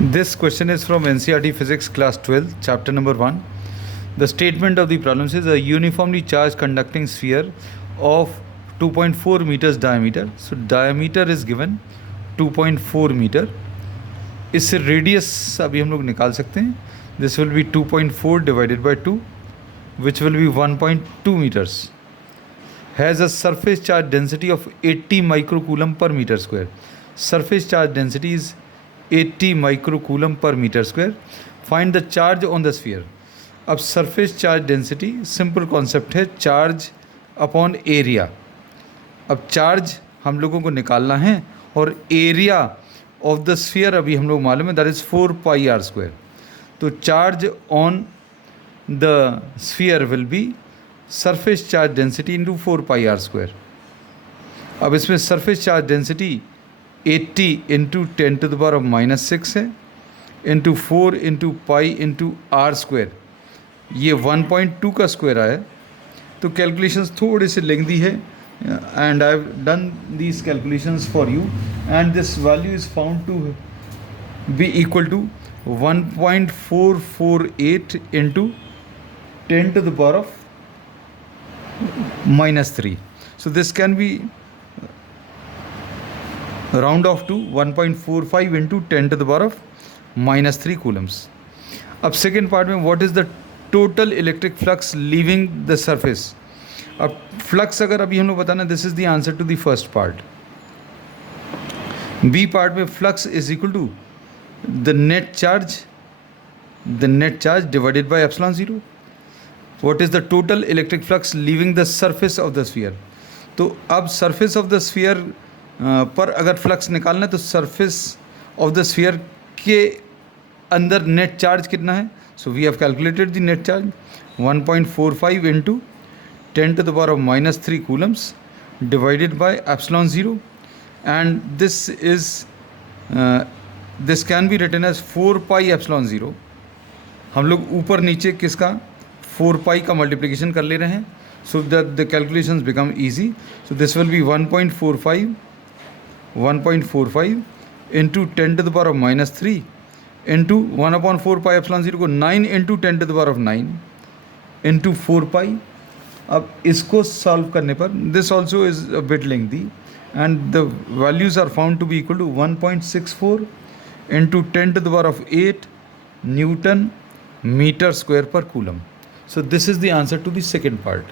This question is from NCERT Physics Class 12, Chapter number 1. The statement of the problem says a uniformly charged conducting sphere of 2.4 meters diameter. So diameter is given 2.4 meter. इससे radius अभी हम लोग निकाल सकते हैं. This will be 2.4 divided by 2, which will be 1.2 meters. Has a surface charge density of 80 microcoulomb per meter square. Surface charge density is 80 microcoulomb per meter square. Find the charge on the sphere. अब surface charge density simple concept है, charge upon area. अब charge हम लोगों को निकालना है और area of the sphere अभी हम लोग मालूम है, that is 4 pi r square. तो charge on the sphere will be surface charge density into 4 pi r square. अब इसमें surface charge density 80 into 10 to the power of -6 है, into 4 into pi into r square. ये 1.2 का square आया. तो calculations थोड़े से लेंदी है and I have done these calculations for you and this value is found to be equal to 1.448 into 10 to the power of -3. So this can be round off to 1.45 into 10 to the power of -3 coulombs. अब second part में what is the total electric flux leaving the surface. अब flux अगर अभी हम लोग बताना, this is the answer to the first part. B part में flux is equal to the net charge divided by epsilon zero. What is the total electric flux leaving the surface of the sphere. तो अब surface of the sphere पर अगर flux निकालना है तो surface of the sphere के अंदर net charge कितना है. So we have calculated the net charge 1.45 into 10 to the power of -3 coulombs divided by epsilon zero. And this can be written as 4 pi epsilon zero. हम लोग ऊपर नीचे किसका 4 पाई का मल्टीप्लिकेशन कर ले रहे हैं, so that the calculations become easy. So this will be 1.45 into 10 to the power of -3 into 1/4 pi epsilon zero को 9 into 10 to the power of 9 into 4 pi. अब इसको सॉल्व करने पर this also is a bit lengthy and the values are found to be equal to 1.64 into 10 to the power of 8 newton metre square पर coulomb. So this is the answer to the second part.